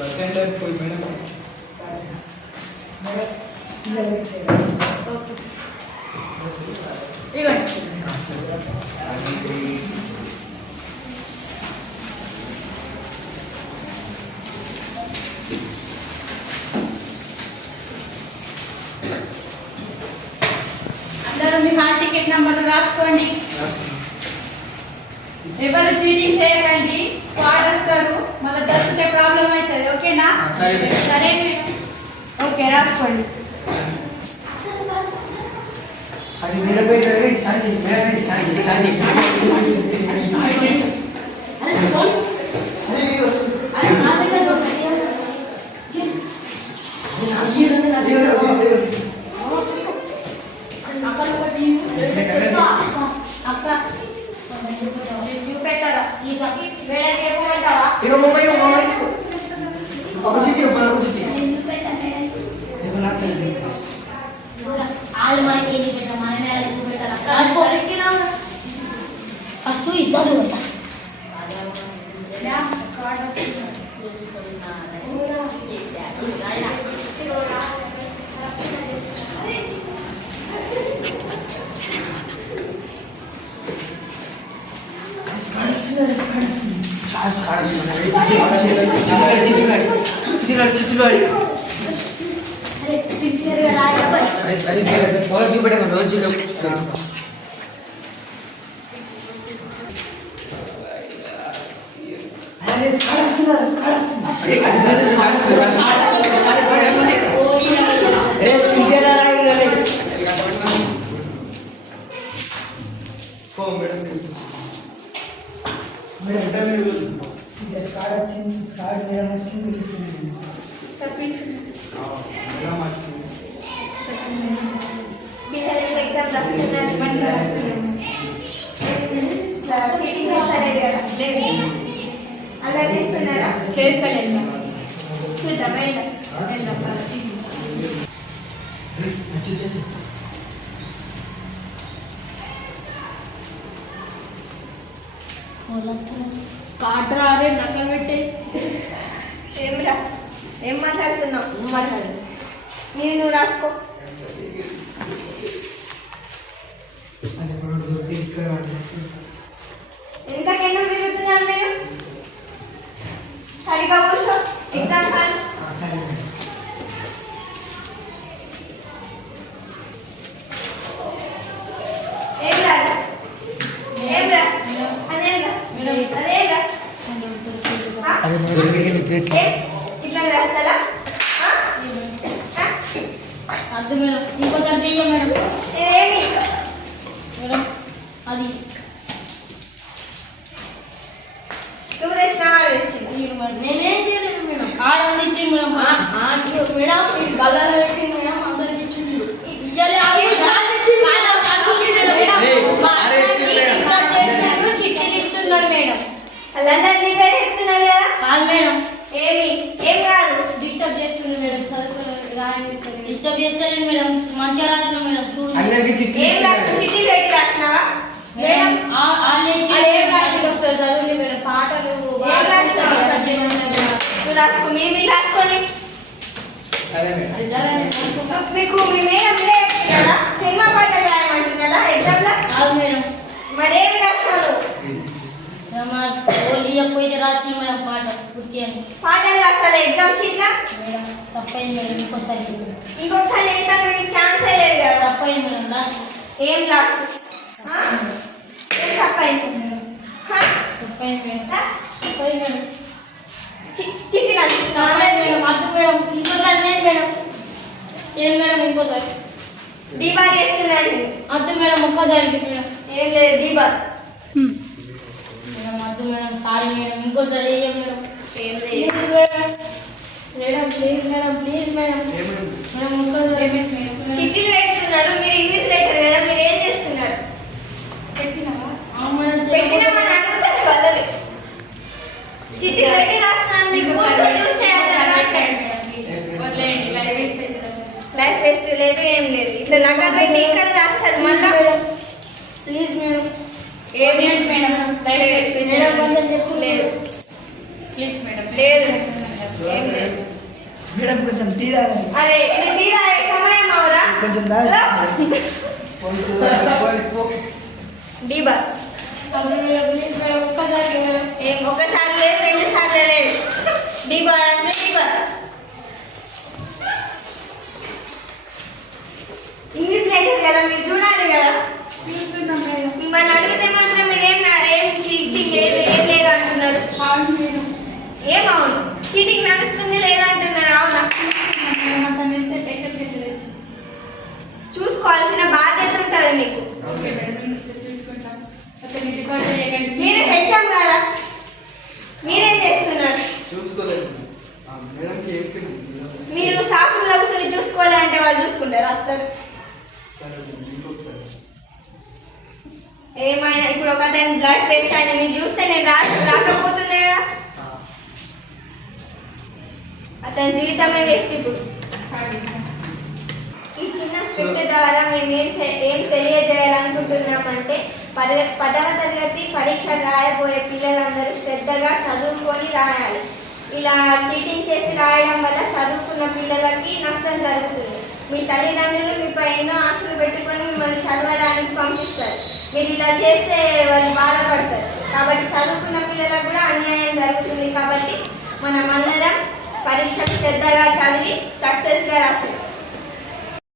Attender పోయి madam అందరూ మీ hall ticket number రాసుకోండి. ఎవరు చీటింగ్ చేయకండి. స్క్వాడ్ వస్తారు, మళ్ళీ దొరికితే ప్రాబ్లం అవుతుంది. ఓకేనా? సరే మేడం. ఓకే, రాసుకోండి. అది నిలబెట్టాలి స్టార్ట్ ఫస్ట్ ఇద్దరు కాట్రా అరే నకలు పెట్టే ఏమిరా ఏం మాట్లాడుతున్నావు? నువ్వు మాట్లాడు. నువ్వు రాసుకో. ఎంతకైనా తిరుగుతున్నాను నేను. సరిగా కూర్చో. ఎగ్జామ్ హాల్ ఏం రాదా? ఏం రా? అదేంరా? అదేంరా? ఇట్లా రాస్తాలా? అద్దు మేడం, ఇంకోసారి చెయ్య మేడం. ఏమి మేడం అది నువ్వు తెచ్చిన వాడు తెచ్చింది. నేనేం చేయలేదు మేడం. ఆడని ఇచ్చి మేడం. మేడం మీరు గల్లాలో పెట్టి మేడం అందరికి ఇచ్చింది. చిట్టీలు ఇస్తున్నారు మేడం. వాళ్ళందరూ నీ పేరు చెప్తున్నారు కదా? కాదు మేడం. ఏం కాదు. డిస్టర్బ్ చేస్తుంది మేడం. డిస్టర్బ్ చేస్తారు మేడం. మంచిగా రాసిన మేడం. ఏం రాసిన? చిట్టీలు పెట్టి రాసినావా? మేడం ఏం రాసింది ఒకసారి చదువుంది మేడం. పాటలు ఏం రాసినావు? నువ్వు రాసుకో. మీరు రాసుకొని మీకు మీ మేడం కదా సినిమా పాటలు రాయమంటున్నారా ఎగ్జామ్లో? కాదు మేడం. మరేమి రాసినావు? పోయితే రాసిన మేడం పాట గుర్తి అని. పాటలు రాస్తాను ఎగ్జామ్ షీట్లో. మేడం తప్పైంది మేడం. ఇంకోసారి వెళ్తాను. మీకు ఛాన్సే లేదు కదా. తప్పైంది మేడం. లాస్ట్ ఏం లాస్ట్? ఏం తప్పైంది? తప్పైంది మేడం. తప్పైంది మేడం. చిట్టి రాస్తున్నావా? మేడం అద్దు మేడం. ఇంకోసారి లేదు మేడం. ఏం మేడం ఇంకోసారి? దీపా చేస్తున్నాను. అద్దు మేడం. ఒక్కసారి మేడం. ఏం లేదు దీపా. మేడం అద్దు మేడం. Sorry madam. ఇంకోసారి ఏం మేడం. ఏం లేదు లేదు madam. Madam please madam. Please madam. Madam ఇంకోసారి మేడం. చిట్టీలు పెడుతున్నారు. మీరు ఇంగ్లీష్ లెటర్ కదా, మీరు ఏం చేస్తున్నారు? పెట్టినామా? పెట్టినామని అడుగుతారు వాళ్ళని. చిట్టీలు పెట్టి రాస్తున్నాను. మీకు కూర్చొని చూస్తే లైఫ్ వేస్ట్ లేదు, ఏం లేదు. ఇట్లా నగలు పెట్టి ఇక్కడ రాస్తారు మళ్ళీ. Please madam. ఏమేంటి మేడం? మేడం కొంచెం చెప్పు. లేదు ప్లీజ్ మేడం. లేదు ఏం లేదు. మేడం కొంచెం టీ తాగండి. అరే ఇది టీ తాగే సమయం అవురా కొంచెం తాగండి. డీబా ప్లీజ్ మేడం ఒక్కసారి మేడం. ఏం ఒకసారి లేదు 2 సార్లు లేదు డీబా అంటే డీబా ఇంగ్లీష్ లేదు కదా మీరు చూడాలి కదా చూస్తున్నాం మేడం. మిమ్మల్ని అడిగితే మాత్రం ఏం చీటింగ్ లేదు ఏం లేదు అంటున్నారు అవును మేడం. ఏం అవును చీటింగ్ నడుస్తుంది లేదంటున్నారు అవునా చూస్తున్నాం మేడం. అతను ఎంత ఎక్కడికి వెళ్ళలేదు. చూసుకోవాల్సిన బాధ్యత ఉంటుంది మీకు ఓకే మేడం. మేము చూసుకుంటాం. అతన్ని రికార్డ్ చేయకండి. మీరు హెచ్ఎం కదా మీరేం చేస్తున్నారు చూసుకోలేదు మేడంకి ఏం తెలియదు. మీరు స్టాఫ్ రూమ్లో కూర్చొని చూసుకోవాలి అంటే వాళ్ళు చూసుకుంటారు వస్తారు సరే ఇంకొకసారి ఏమైనా ఇప్పుడు ఒక టైం బ్లడ్ టెస్ట్ అయినా మీరు చూస్తే నేను రాకపోతుండే కదా అతని జీవితమే వేస్ట్ ఇప్పుడు సారీ. ఈ చిన్న స్క్రిప్ట్ ద్వారా మేము ఏం తెలియజేయాలనుకుంటున్నామంటే 10వ తరగతి పరీక్ష రాయబోయే పిల్లలందరూ శ్రద్ధగా చదువుకొని రాయాలి. ఇలా చీటింగ్ చేసి రాయడం వల్ల చదువుకున్న పిల్లలకి నష్టం జరుగుతుంది. మీ తల్లిదండ్రులు మీపై ఎన్నో ఆశలు పెట్టుకొని మిమ్మల్ని చదవడానికి పంపిస్తారు. మీరు ఇలా చేస్తే వాళ్ళు బాధపడతారు. కాబట్టి చదువుకున్న పిల్లలకు కూడా అన్యాయం జరుగుతుంది. కాబట్టి మనం అందరం పరీక్షకు శ్రద్ధగా చదివి సక్సెస్గా రాసి